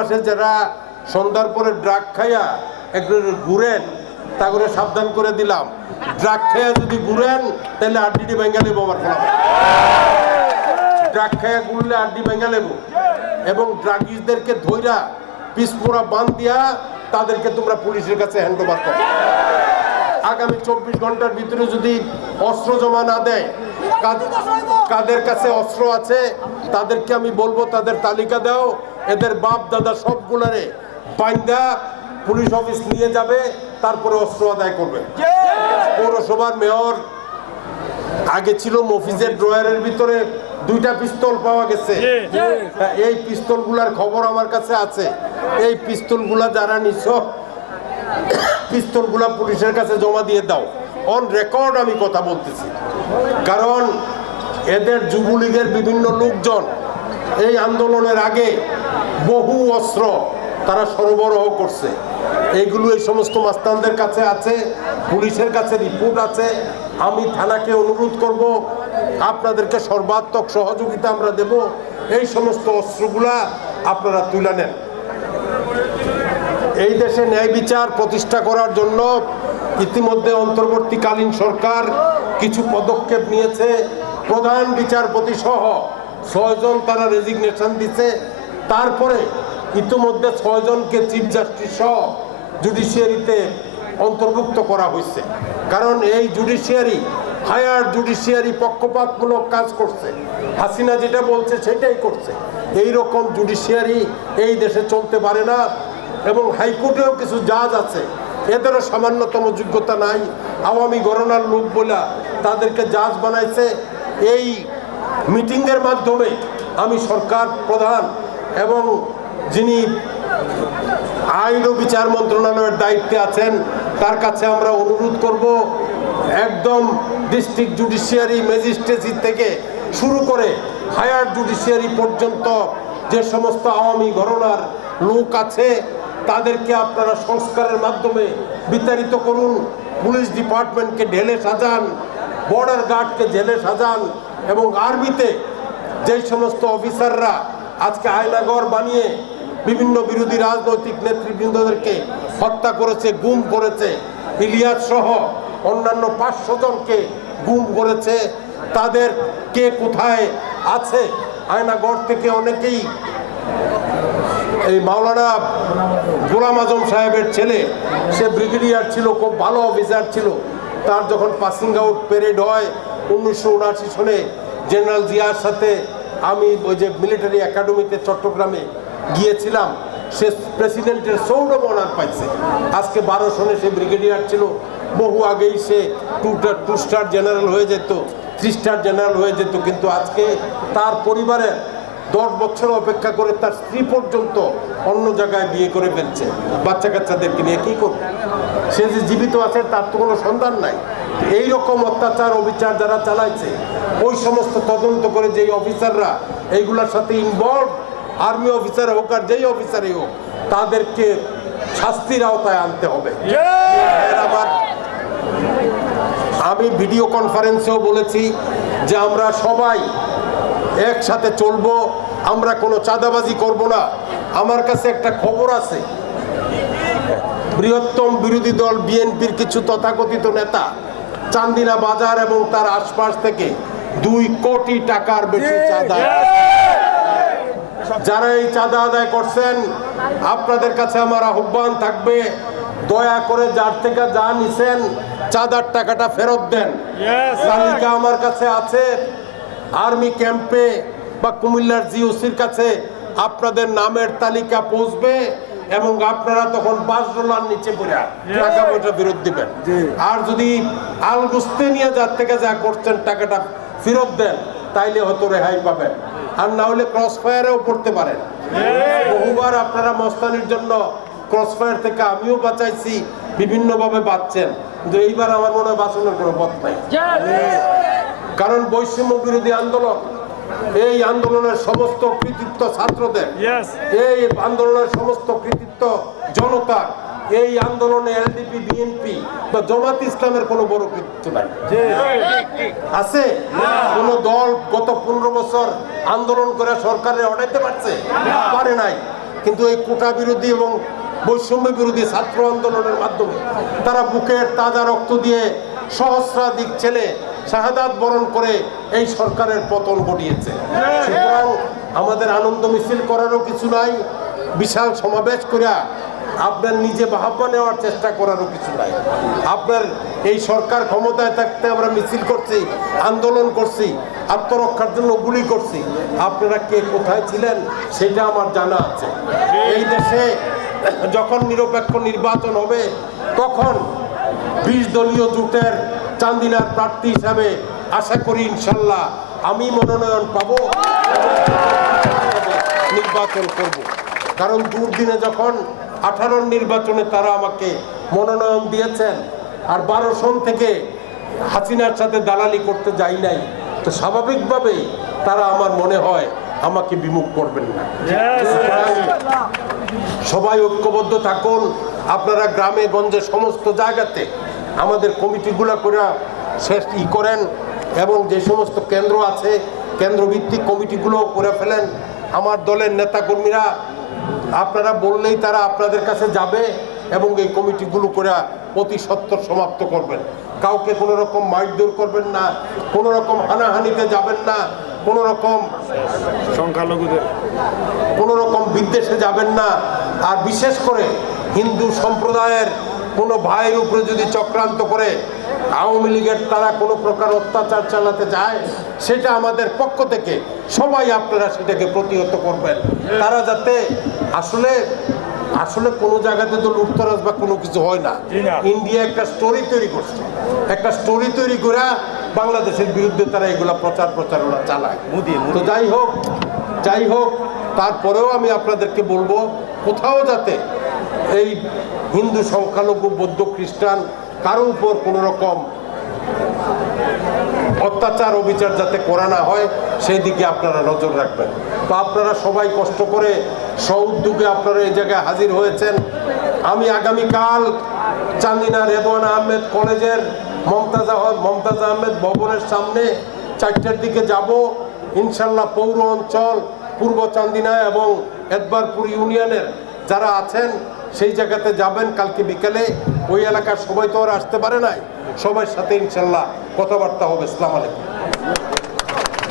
আশেপাশে যারা সন্ধ্যার পরে ড্রাগ খাইয়া একটু ঘুরেন তা করে সাবধান করে দিলাম। ড্রাগ খাইয়া যদি ঘুরেন, তাহলে আর আড্ডিটি ভেঙ্গা নেব আমার ফলাফল ড্রাগ খাইয়া ঘুরলে আর ডি ভেঙ্গা নেব এবং ড্রাগিসদেরকে ধইরা পিসপোড়া বান দিয়া তাদেরকে তোমরা পুলিশের কাছে হ্যান্ডওভার করো। আগামী চব্বিশ ঘণ্টার ভিতরে যদি অস্ত্র জমা না দেয় কাদ- কাদের কাছে অস্ত্র আছে তাদেরকে আমি বলব তাদের তালিকা দাও। এদের বাপ দাদা সবগুলারে বাইন্দা পুলিশ অফিস নিয়ে যাবে তারপরে অস্ত্র আদায় করবে। পৌরসভার মেয়র আগে ছিল মফিজের ড্রয়ারের ভিতরে দুইটা পিস্তল পাওয়া গেছে। হ্যাঁ, এই পিস্তলগুলার খবর আমার কাছে আছে। এই পিস্তলগুলা যারা নিছ পিস্তলগুলা পুলিশের কাছে জমা দিয়ে দাও। অন রেকর্ড আমি কথা বলতেছি। কারণ এদের যুবলীগের বিভিন্ন লোকজন এই আন্দোলনের আগে বহু অস্ত্র তারা সরবরাহ করছে। এইগুলো এই সমস্ত মাস্তানদের কাছে আছে, পুলিশের কাছে রিপোর্ট আছে। আমি থানাকে অনুরোধ করব, আপনাদেরকে সর্বাত্মক সহযোগিতা আমরা দেব। এই সমস্ত অস্ত্রগুলা আপনারা তুলে নেন। এই দেশে ন্যায় বিচার প্রতিষ্ঠা করার জন্য ইতিমধ্যে অন্তর্বর্তীকালীন সরকার কিছু পদক্ষেপ নিয়েছে। প্রধান বিচারপতি সহ ছয়জন তারা রেজিগনেশন দিছে। তারপরে ইতিমধ্যে ছয়জনকে চিফ জাস্টিস সহ জুডিশিয়ারিতে অন্তর্ভুক্ত করা হয়েছে। কারণ এই জুডিশিয়ারি হায়ার জুডিশিয়ারি পক্ষপাতমূলক কাজ করছে। হাসিনা যেটা বলছে সেটাই করছে। এই রকম জুডিশিয়ারি এই দেশে চলতে পারে না। এবং হাইকোর্টেও কিছু জাজ আছে। এদেরও সামান্যতম যোগ্যতা নাই। আওয়ামী গণনার লোক বলে তাদেরকে জাজ বানাইছে। এই মিটিংয়ের মাধ্যমে আমি সরকার প্রধান এবং যিনি আইন ও বিচার মন্ত্রণালয়ের দায়িত্বে আছেন, তার কাছে আমরা অনুরোধ করব একদম ডিস্ট্রিক্ট জুডিশিয়ারি ম্যাজিস্ট্রেসি থেকে শুরু করে হায়ার জুডিশিয়ারি পর্যন্ত যে সমস্ত আওয়ামী ঘরনার লোক আছে তাদেরকে আপনারা সংস্কারের মাধ্যমে বিতাড়িত করুন। পুলিশ ডিপার্টমেন্টকে ঢেলে সাজান, বর্ডার গার্ডকে জেলে সাজান এবং আর্মিতে যেই সমস্ত অফিসাররা আজকে আয়নাগর বানিয়ে বিভিন্ন বিরোধী রাজনৈতিক নেতৃবৃন্দদেরকে হত্যা করেছে, গুম করেছে, ইলিয়াস সহ অন্যান্য পাঁচশো জনকে গুম করেছে, তাদের কে কোথায় আছে? আয়নাগড় থেকে অনেকেই এই মাওলানা গোলাম আজম সাহেবের ছেলে, সে ব্রিগেডিয়ার ছিল, খুব ভালো অফিসার ছিল। তার যখন পাসিং আউট প্যারেড হয় উনিশশো উনআশি সনে, জেনারেল জিয়ার সাথে আমি ওই যে মিলিটারি একাডেমিতে চট্টগ্রামে গিয়েছিলাম, সে প্রেসিডেন্টের সৌরভ অনার পাইছে। আজকে বারো সনে সে ব্রিগেডিয়ার ছিল। বহু আগেই সে টু টু স্টার জেনারেল হয়ে যেত থ্রি স্টার জেনারেল হয়ে যেত, কিন্তু আজকে তার পরিবারের দশ বছর অপেক্ষা করে তার স্ত্রী পর্যন্ত অন্য জায়গায় বিয়ে করে ফেলছে। বাচ্চা কাচ্চাদেরকে নিয়ে কি করবে? সে যে জীবিত আছে তার তো কোনো সন্ধান নাই। এই রকম অত্যাচার অবিচার যারা চালাইছে ওই সমস্ত তদন্ত করে যেই অফিসাররা এইগুলোর সাথে ইনভলভ আর্মি অফিসার হোক আর যেই অফিসারই হোক তাদেরকে শাস্তির আওতায় আনতে হবে। আবার আমি ভিডিও কনফারেন্সেও বলেছি যে আমরা সবাই একসাথে চলবো আমরা কোনো চাঁদাবাজি করব না। আমার কাছে একটা খবর আছে। বৃহত্তম বিরোধী দল বিএনপির কিছু তথাকথিত নেতা চান্দিনা বাজার এবং তার আশপাশ থেকে দুই কোটি টাকার বেশি চাঁদা যারা এই চাঁদা আদায় করছেন আপনাদের কাছে আমার আহ্বান থাকবে দয়া করে যার থেকে যা নিছেন চাঁদার টাকাটা ফেরত দেন। তালিকা আমার কাছে আছে। আর্মি ক্যাম্পে বা কুমিল্লার জিওসির কাছে আপনাদের নামের তালিকা পৌঁছবে এবং আপনারা তখন বাস ডলার নিচে পড়ে টাকা পয়সা ফেরত দিবেন। আর যদি আল গুস্তে নিয়ে যার থেকে যা করছেন টাকাটা ফেরত দেন তাইলে হয়তো রেহাই পাবেন। আর না হলে ক্রস ফায়ারেও পড়তে পারেন। বহুবার আপনারা মস্তানির জন্য ক্রস ফায়ার থেকে আমিও বাঁচাইছি বিভিন্নভাবে বাঁচছেন। কিন্তু এইবার আমার মনে হয় বাঁচানোর কোনো পথ নাই। কারণ বৈষম্য বিরোধী আন্দোলন এই আন্দোলনের সমস্ত কৃতিত্ব ছাত্রদের। এই আন্দোলনের সমস্ত কৃতিত্ব জনতার। এই আন্দোলনে এলডিপি বিএনপি বা জামাত ইসলামের কোনো বড় কৃতিত্ব নাই। আছে? কোন দল গত পনেরো বছর আন্দোলন করে সরকারে অটাইতে পারছে? পারে নাই। কিন্তু এই কোটা বিরোধী এবং বৈষম্য বিরোধী ছাত্র আন্দোলনের মাধ্যমে তারা বুকের তাজা রক্ত দিয়ে সহস্রাধিক ছেলে শাহাদাত বরণ করে এই সরকারের পতন ঘটিয়েছে। সুতরাং আমাদের আনন্দ মিছিল করারও কিছু নাই, বিশাল সমাবেশ করিয়া আপনার নিজে বাহাব্বা নেওয়ার চেষ্টা করারও কিছু নাই। আপনার এই সরকার ক্ষমতায় থাকতে আমরা মিছিল করছি, আন্দোলন করছি, আত্মরক্ষার জন্য গুলি করছি। আপনারা কে কোথায় ছিলেন সেটা আমার জানা আছে। এই দেশে যখন নিরপেক্ষ নির্বাচন হবে, তখন বিশ দলীয় জোটের চান্দিনার প্রার্থী হিসাবে আশা করি ইনশাল্লাহ আমি মনোনয়ন পাব। নির্বাচন করব। কারণ দুর্দিনে যখন আঠারোর নির্বাচনে তারা আমাকে মনোনয়ন দিয়েছেন, আর বারো সন থেকে হাসিনার সাথে দালালি করতে যাই নাই, তো স্বাভাবিকভাবেই তারা আমার মনে হয় আমাকে বিমুখ করবেন না। সবাই ঐক্যবদ্ধ থাকুন। আপনারা গ্রামে, গঞ্জে, সমস্ত জায়গাতে আমাদের কমিটিগুলো করে শেষ ই করেন এবং যে সমস্ত কেন্দ্র আছে কেন্দ্রভিত্তিক কমিটিগুলো করে ফেলেন। আমার দলের নেতাকর্মীরা আপনারা বললেই তারা আপনাদের কাছে যাবে এবং এই কমিটিগুলো করে অতি সত্তর সমাপ্ত করবেন। কাউকে কোনো রকম মারধর করবেন না কোনো রকম হানাহানিতে যাবেন না কোনো রকম সংখ্যালঘুদের। কোনো রকম বিদ্বেষে যাবেন না। আর বিশেষ করে হিন্দু সম্প্রদায়ের কোনো ভাইয়ের উপরে যদি চক্রান্ত করে আওয়ামী লীগের তারা কোনো প্রকার অত্যাচার চালাতে যায় সেটা আমাদের পক্ষ থেকে সবাই আপনারা সেটাকে প্রতিহত করবেন। তারা যাতে আসলে আসলে কোনো জায়গাতে তো লুটতরাজ বা কোনো কিছু হয় না। ইন্ডিয়া একটা স্টোরি তৈরি করছে। একটা স্টোরি তৈরি করে বাংলাদেশের বিরুদ্ধে তারা এগুলা প্রচার প্রচারণা চালায়। তো যাই হোক যাই হোক তারপরেও আমি আপনাদেরকে বলব কোথাও যাতে এই হিন্দু, সংখ্যালঘু, বৌদ্ধ, খ্রিস্টান কারও উপর কোনো রকম অত্যাচার, অবিচার যাতে করা না হয়, সেই দিকে আপনারা নজর রাখবেন। তো আপনারা সবাই কষ্ট করে সউদ্যোগে আপনারা এই জায়গায় হাজির হয়েছেন। আমি আগামীকাল চান্দিনা রেদওয়ান আহমেদ কলেজের মমতাজ মমতাজ আহমেদ ভবনের সামনে চারটার দিকে যাব। ইনশাল্লাহ পৌর অঞ্চল, পূর্ব চান্দিনা এবং এদবারপুর ইউনিয়নের যারা আছেন সেই জায়গাতে যাবেন, কালকে বিকেলে। ওই এলাকার সবাই তো আর আসতে পারে নাই। সবার সাথে ইনশাল্লাহ কথাবার্তা হবে। ইসলাম আলাইকুম।